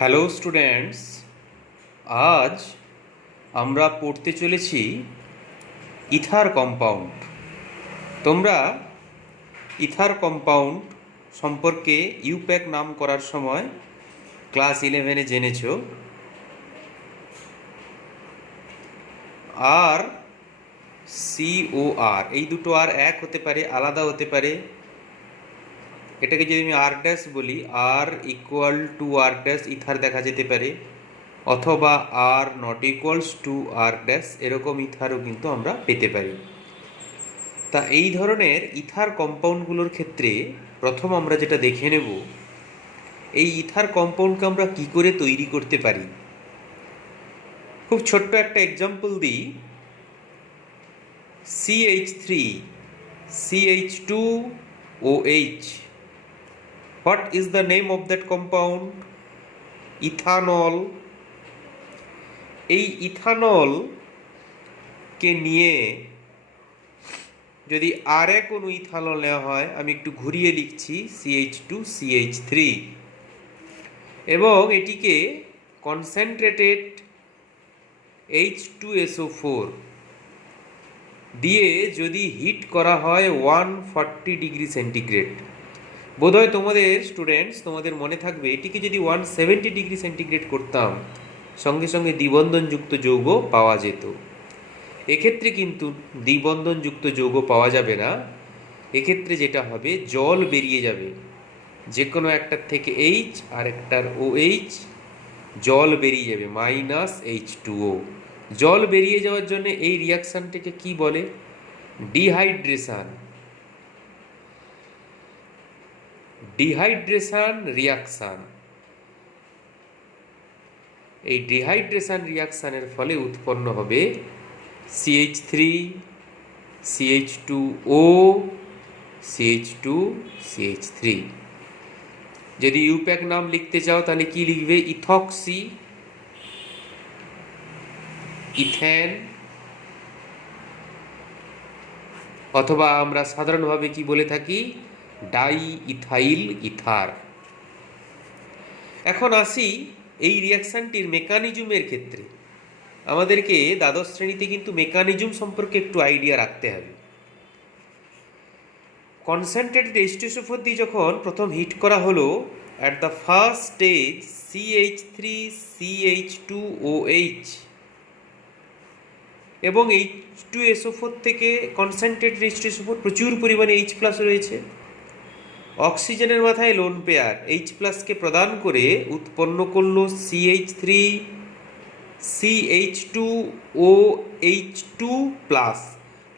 Hello students, আজ আমরা পড়তে চলেছি ইথার কম্পাউন্ড। তোমরা ইথার কম্পাউন্ড সম্পর্কে ইউপ্যাক নাম করার সময় ক্লাস 11-এ জেনেছ। আর COR এই দুটো আর এক হতে পারে, আলাদা হতে পারে। এটাকে যদি আমি আর ড্যাশ বলি, R equal to R dash ether দেখা যেতে পারে, অথবা R not equals to R dash এরকম ইথারও কিন্তু আমরা পেতে পারি। তা এই ধরনের ইথার কম্পাউন্ডগুলোর ক্ষেত্রে প্রথম আমরা যেটা দেখে নেব, এই ইথার কম্পাউন্ডকে আমরা কি করে তৈরি করতে পারি। খুব ছোট্ট একটা এক্সাম্পল দিই। CH3 CH2OH, what is the name of that compound? Ethanol. এই ইথানলকে নিয়ে যদি আর এক কোনো ইথানল নেওয়া হয়, আমি একটু ঘুরিয়ে লিখছি CH2CH3, এবং এটিকে কনসেন্ট্রেটেড H2SO4 দিয়ে যদি হিট করা হয় 140 ডিগ্রি সেন্টিগ্রেড, বোধহয় তোমাদের স্টুডেন্টস তোমাদের মনে থাকবে এটিকে যদি 170 ডিগ্রি সেন্টিগ্রেড করতাম, সঙ্গে সঙ্গে দ্বিবন্ধনযুক্ত যৌগ পাওয়া যেত। এক্ষেত্রে কিন্তু দ্বিবন্ধনযুক্ত যৌগ পাওয়া যাবে না। এক্ষেত্রে যেটা হবে, জল বেরিয়ে যাবে, যে কোনো একটার থেকে H আর একটার OH, জল বেরিয়ে যাবে -H2O। জল বেরিয়ে যাওয়ার জন্য এই রিয়াকশানটাকে কি বলে? ডিহাইড্রেশন। Dehydration reaction. এই ডিহাইড্রেশন রিয়াকশানের ফলে উৎপন্ন হবে CH3 CH2O CH2 CH3। যদি ইউপ্যাক নাম লিখতে চাও তাহলে কি লিখবে? ইথক্সি, ইথেন, অথবা আমরা সাধারণভাবে কি বলে থাকি? Die ethyl ether. এখন আসি এই রিয়াকশানটির মেকানিজমের ক্ষেত্রে। আমাদেরকে দ্বাদশ শ্রেণীতে কিন্তু মেকানিজম সম্পর্কে একটু আইডিয়া রাখতে হবে। কনসেন্ট্রেটেড H2SO4 দিয়ে যখন প্রথম হিট করা হলো, at the first stage CH3CH2OH, এবং H2SO4 থেকে কনসেন্ট্রেটেড H2SO4 প্রচুর পরিমাণে H+ রয়েছে। অক্সিজেনের মাথায় লোন পেয়ার H+ কে প্রদান করে উৎপন্ন করলো CH3 CH2OH2+,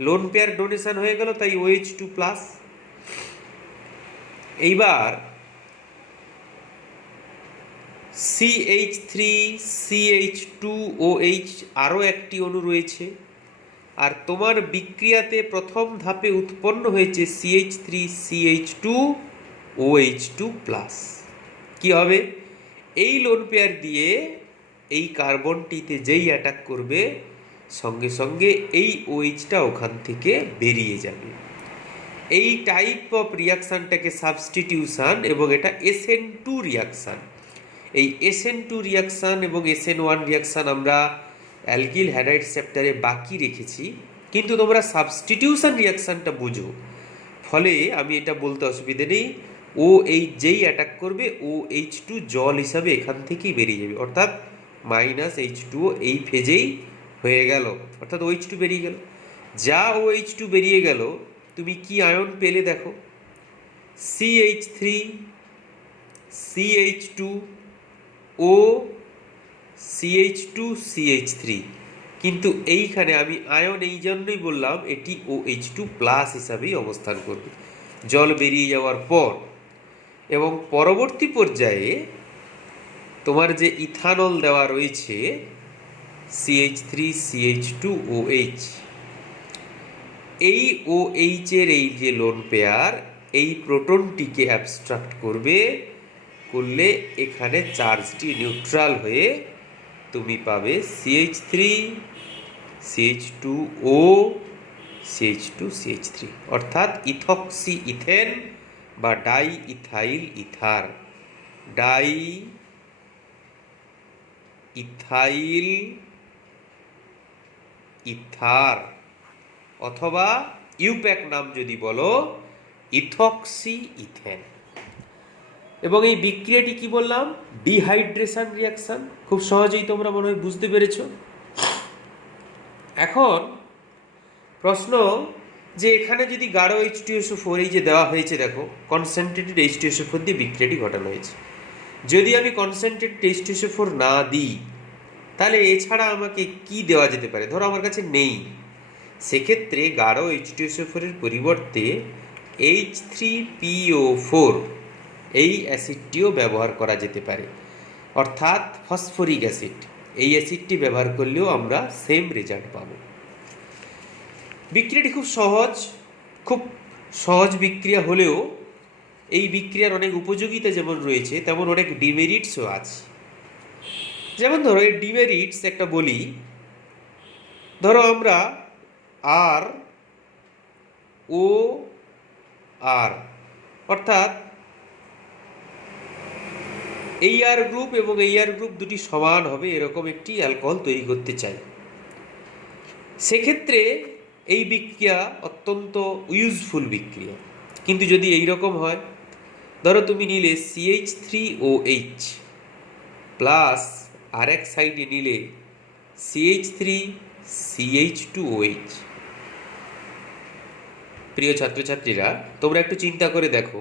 lone pair donation হয়ে গেল, তাই OH2+। এইবার CH3CH2OH আরও একটি অণু রয়েছে, আর তোমার বিক্রিয়াতে প্রথম ধাপে উৎপন্ন হয়েছে CH3CH2OH2+। কি হবে? এই লোন পেয়ার দিয়ে এই কার্বনটিতে যেই অ্যাটাক করবে, সঙ্গে সঙ্গে এই OH-টা ওখান থেকে বেরিয়ে যাবে। এই টাইপ অফ রিয়াকশানটাকে সাবস্টিটিউশন, এবং এটা SN2 রিয়াকশান। এই SN2 রিয়াকশান এবং SN1 রিয়াকশান আমরা অ্যালকিল হ্যালাইড চ্যাপ্টারে বাকি রেখেছি, কিন্তু তোমরা সাবস্টিটিউশন রিয়াকশানটা বুঝো। ফলে আমি এটা বলতে অসুবিধে নেই, OH যেই অ্যাটাক করবে OH2 জল হিসাবে এখান থেকেই বেরিয়ে যাবে, অর্থাৎ -H2O এই ফেজেই হয়ে গেল, অর্থাৎ OH2 বেরিয়ে গেল। যা OH2 বেরিয়ে গেল, তুমি কি আয়ন পেলে দেখো? CH3 CH2O CH2 CH3। কিন্তু এইখানে আমি আয়ন এই জন্যই বললাম, এটি OH2+ হিসাবেই অবস্থান করবে জল বেরিয়ে যাওয়ার পর। এবং পরবর্তী পর্যায়ে তোমার যে ইথানল দেওয়া রয়েছে CH3 CH2OH, এই OH এর এই যে লোন পেয়ার, এই প্রোটনটিকে অ্যাবস্ট্রাক্ট করলে এখানে চার্জটি নিউট্রাল হয়ে তুমি পাবে CH3 CH2O CH2 CH3, অর্থাৎ ইথক্সি ইথেন বা die ethyl ether. Die ethyl ether, অথবা ইউপ্যাক নাম যদি বলো ইথক্সি ইথেন। এবং এই বিক্রিয়াটি কি বললাম? Dehydration reaction. খুব সহজেই তোমরা মনে হয় বুঝতে পেরেছ। এখন প্রশ্ন যে এখানে যদি গাঢ় H2SO4 এই যে দেওয়া হয়েছে, দেখো কনসেন্ট্রেটেড H2SO4 দিয়ে বিক্রিয়াটি ঘটানো হয়েছে। যদি আমি কনসেন্ট্রেটেড H2SO4 না দিই, তাহলে এছাড়া আমাকে কি দেওয়া যেতে পারে? ধরো আমার কাছে নেই, সেক্ষেত্রে গাঢ় H2SO4 এর পরিবর্তে H3PO4 এই অ্যাসিডটিও ব্যবহার করা যেতে পারে, অর্থাৎ ফসফরিক অ্যাসিড। এই অ্যাসিডটি ব্যবহার করলেও আমরা সেম রেজাল্ট পাবো। বিক্রিয়াটি খুব সহজ বিক্রিয়া হলেও এই বিক্রিয়ার অনেক উপযোগিতা যেমন রয়েছে, তেমন অনেক ডিমেরিটসও আছে। যেমন ধরো এই ডিমেরিটস একটা বলি। ধরো আমরা আর ও আর, অর্থাৎ এই আর গ্রুপ এবং এই আর গ্রুপ দুটি সমান হবে এরকম একটি অ্যালকোহল তৈরি করতে চাই। সেক্ষেত্রে এই বিক্রিয়া অত্যন্ত ইউজফুল বিক্রিয়া। কিন্তু যদি এই রকম হয়, ধরো তুমি নিলে CH3OH প্লাস আর এক সাইডে নিলে CH3CH2OH। প্রিয় ছাত্রছাত্রীরা, তোমরা একটু চিন্তা করে দেখো,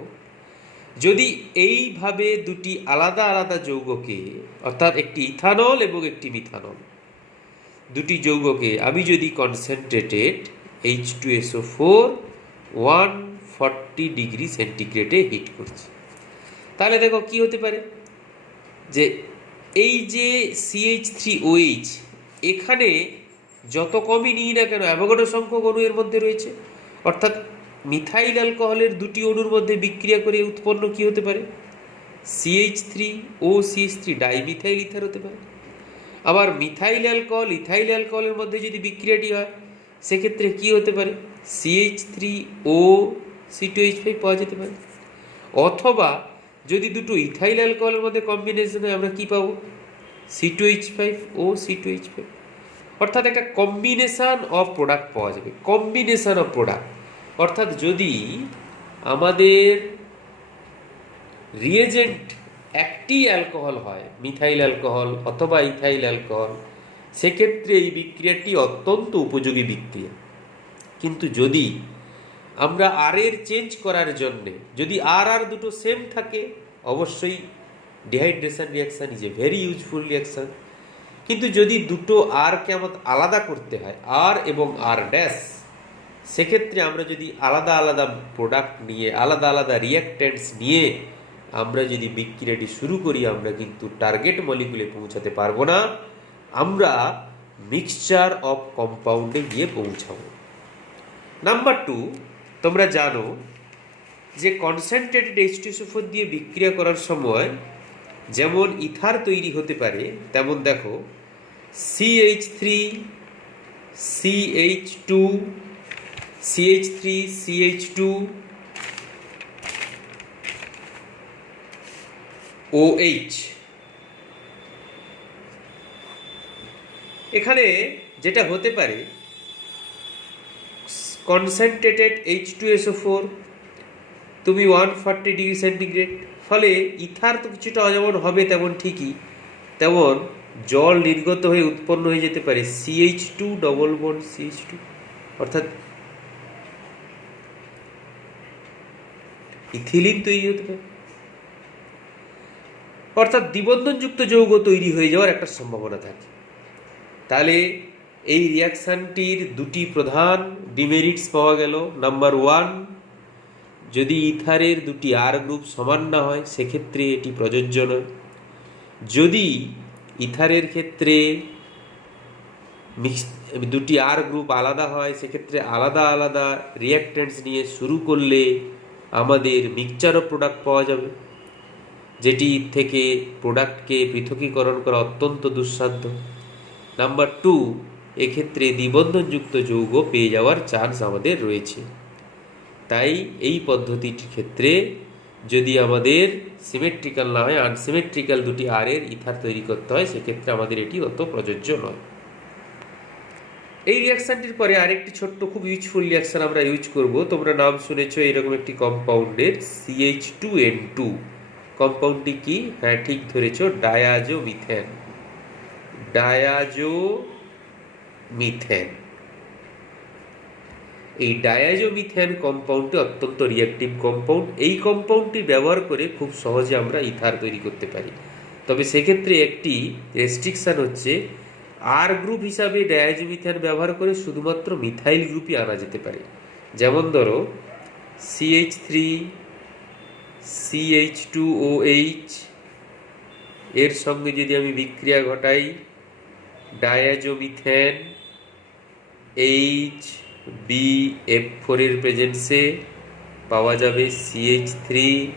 যদি এইভাবে দুটি আলাদা আলাদা যৌগকে, অর্থাৎ একটি ইথানল এবং একটি মিথানল, দুটি যৌগকে আমি যদি কনসেন্ট্রেটেড H2SO4 140 ডিগ্রি সেন্টিগ্রেডে হিট করছি, তাহলে দেখো কি হতে পারে, যে এই যে CH3OH এখানে যত কমই নিই না কেন অ্যাভোগাড্রো সংখ্যক অণু এর মধ্যে রয়েছে, অর্থাৎ মিথাইল অ্যালকোহলের দুটি অণুর মধ্যে বিক্রিয়া করে উৎপন্ন কি হতে পারে? CH3OCH3 ডাইমিথাইল ইথার হতে পারে। আবার মিথাইল অ্যালকোহল ইথাইল অ্যালকোহলের মধ্যে যদি বিক্রিয়াটি হয়, সেক্ষেত্রে কি হতে পারে? CH3OC2H5 পাওয়া যেতে পারে। অথবা যদি দুটো ইথাইল অ্যালকোহলের মধ্যে কম্বিনেশন হয়, আমরা কি পাবো? C2H5OC2H5। অর্থাৎ একটা কম্বিনেশন অফ প্রোডাক্ট পাওয়া যাবে। কম্বিনেশন অফ প্রোডাক্ট অর্থাৎ যদি আমাদের রিয়েজেন্ট একটি অ্যালকোহল হয়, মিথাইল অ্যালকোহল অথবা ইথাইল অ্যালকোহল, সেক্ষেত্রে এই বিক্রিয়াটি অত্যন্ত উপযোগী বিক্রিয়া। কিন্তু যদি আমরা আর এর চেঞ্জ করার জন্যে যদি আর দুটো সেম থাকে, অবশ্যই dehydration reaction is a very useful reaction. কিন্তু যদি দুটো আরকে আমাদের আলাদা করতে হয়, আর এবং আর ড্যাশ, সেক্ষেত্রে আমরা যদি আলাদা আলাদা প্রোডাক্ট নিয়ে, আলাদা আলাদা রিয়াক্ট্যান্টস নিয়ে আমরা যদি বিক্রিয়াটি শুরু করি, আমরা কিন্তু টার্গেট মলিকুলে পৌঁছাতে পারবো না, আমরা মিক্সচার অফ কম্পাউন্ডে গিয়ে পৌঁছাবো। নাম্বার 2, তোমরা জানো যে কনসেন্ট্রেটেড H2SO4 দিয়ে বিক্রিয়া করার সময় যেমন ইথার তৈরি হতে পারে, তেমন দেখো CH3CH2OH, এখানে যেটা হতে পারে, কনসেন্ট্রেটেড H2SO4 তুমি 140 ডিগ্রি সেন্টিগ্রেড, ফলে ইথার তো কিছুটা যেমন হবে তেমন ঠিকই, তেমন জল নির্গত হয়ে উৎপন্ন হয়ে যেতে পারে CH2 ডবল বন্ড CH2, অর্থাৎ ইথিলিন তৈরি হতে পারে, অর্থাৎ দ্বিবন্ধনযুক্ত যৌগ তৈরি হয়ে যাওয়ার একটা সম্ভাবনা থাকে। তাহলে এই রিয়াকশানটির দুটি প্রধান ডিমেরিটস পাওয়া গেল। নাম্বার 1, যদি ইথারের দুটি আর গ্রুপ সমান না হয়, সেক্ষেত্রে এটি প্রযোজ্য নয়। যদি ইথারের ক্ষেত্রে দুটি আর গ্রুপ আলাদা হয়, সেক্ষেত্রে আলাদা আলাদা রিয়াক্ট্যান্টস নিয়ে শুরু করলে আমাদের মিক্সচার অফ প্রোডাক্ট পাওয়া যাবে, যেটি থেকে প্রোডাক্টকে পৃথকীকরণ করা অত্যন্ত দুঃসাধ্য। নাম্বার 2, এক্ষেত্রে দ্বিবন্ধনযুক্ত যৌগ পেয়ে যাওয়ার চান্স আমাদের রয়েছে। তাই এই পদ্ধতিটির ক্ষেত্রে যদি আমাদের সিমেট্রিক্যাল না হয়, আনসিমেট্রিক্যাল দুটি আর এর ইথার তৈরি করতে হয়, সেক্ষেত্রে আমাদের এটি অত প্রযোজ্য নয়। এই রিয়াকশানটির পরে আরেকটি ছোট্ট খুব ইউজফুল রিয়াকশান আমরা ইউজ করব। তোমরা নাম শুনেছো এরকম একটি কম্পাউন্ডের, CH2N2। কম্পাউন্ডটি কি? হ্যাঁ, ঠিক ধরেছ, ডায়াজোমিথেন। ডায়াজোমিথেন। এই ডায়াজোমিথেন কম্পাউন্ডটি অত্যন্ত রিঅ্যাক্টিভ কম্পাউন্ড। এই কম্পাউন্ডটি ব্যবহার করে খুব সহজে আমরা ইথার তৈরি করতে পারি। তবে সেক্ষেত্রে একটি রেস্ট্রিকশান হচ্ছে, আর গ্রুপ হিসাবে ডায়াজোমিথেন ব্যবহার করে শুধুমাত্র মিথাইল গ্রুপই আনা যেতে পারে। যেমন ধরো CH3 CH2OH এর সঙ্গে যদি আমি বিক্রিয়া ঘটাই ডায়াজোমিথেন HbF4 এর প্রেজেন্সে, পাওয়া যাবে CH3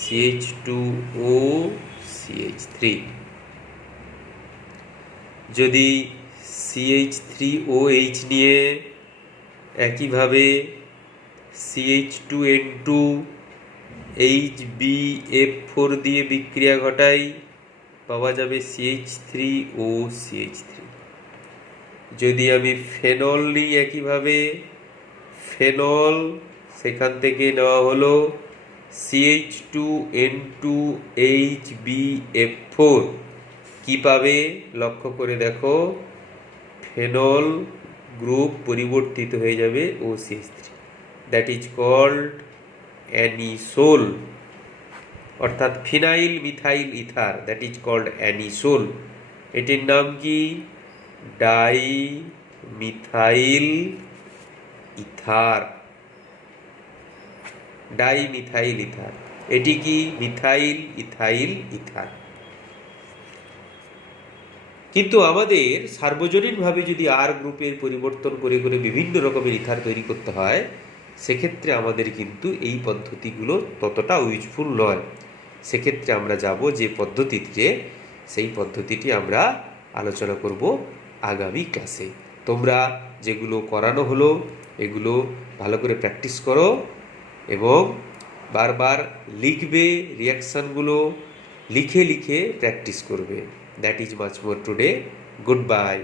CH2O CH3। যদি CH3OH নিয়ে একইভাবে CH2N2 HbF4 দিয়ে বিক্রিয়া ঘটাই, পাওয়া যাবে CH3O CH3। যদি আমি ফেনল নিই একইভাবে, ফেনল, সেখান থেকে নেওয়া হলো CH2N2 HbF4, কি পাবে লক্ষ্য করে দেখো, ফেনল গ্রুপ পরিবর্তিত হয়ে যাবে OCH3, that is called anisole, অর্থাৎ phenyl methyl ether, that is called anisole. এটির নাম কি? Dimethyl ether. Dimethyl ether, এটি কি? Methyl ethyl ether. কিন্তু আমাদের সার্বজনীনভাবে যদি আর গ্রুপের পরিবর্তন করে করে বিভিন্ন রকমের ইথার তৈরি করতে হয়, সেক্ষেত্রে আমাদের কিন্তু এই পদ্ধতিগুলো ততটা ইউজফুল নয়। সেক্ষেত্রে আমরা যাব যে পদ্ধতিতে, সেই পদ্ধতিটি আমরা আলোচনা করব আগামী ক্লাসে। তোমরা যেগুলো করানো হলো এগুলো ভালো করে প্র্যাকটিস করো এবং বারবার লিখবে, রিয়াকশানগুলো লিখে লিখে প্র্যাকটিস করবে। That is much more today. Good bye.